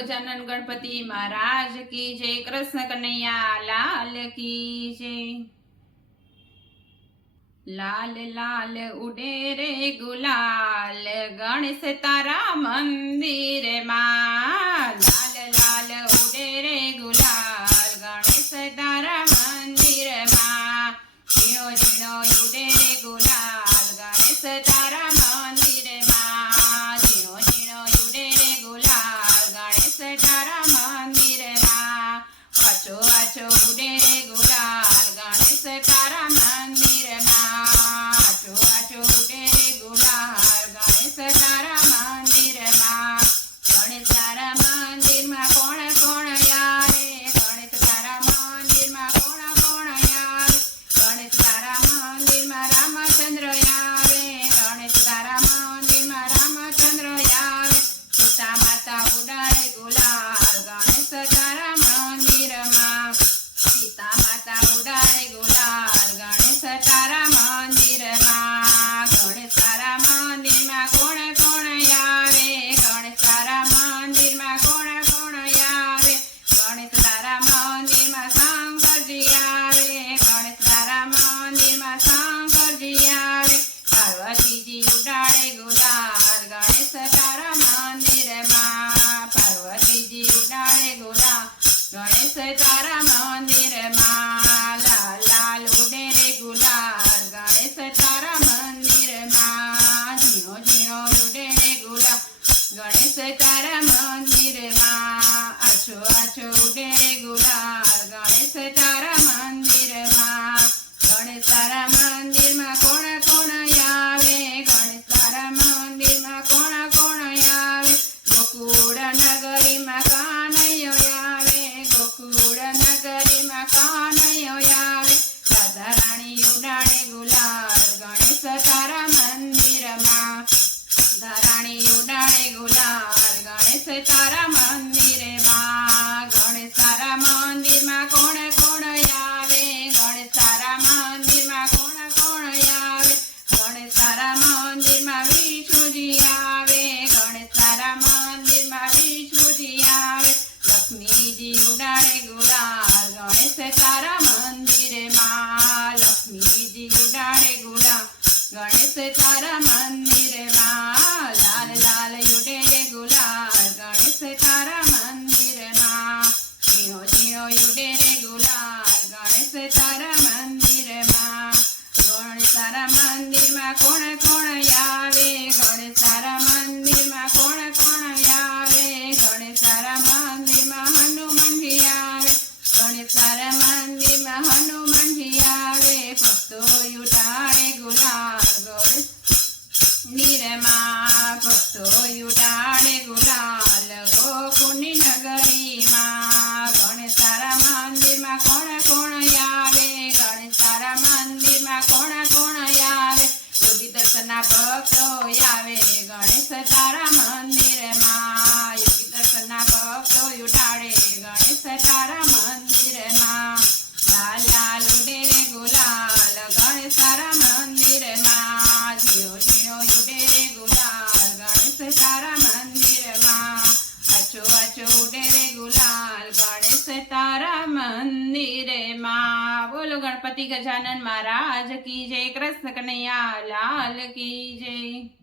गजानन गणपति महाराज की जय। कृष्ण कन्हैया, लाल की जय। लाल लाल उड़े रे गुलाल, गणेश तारा मंदिर माँ। છે તારા મંદિરમાં આછો આછો ઉડે રે ગુલાલ ગણેશ તારા બોલો ગણપતિ ગજાનન મારા. આજ કી જય કૃષ્ણ કનૈયા. લાલ કી જય.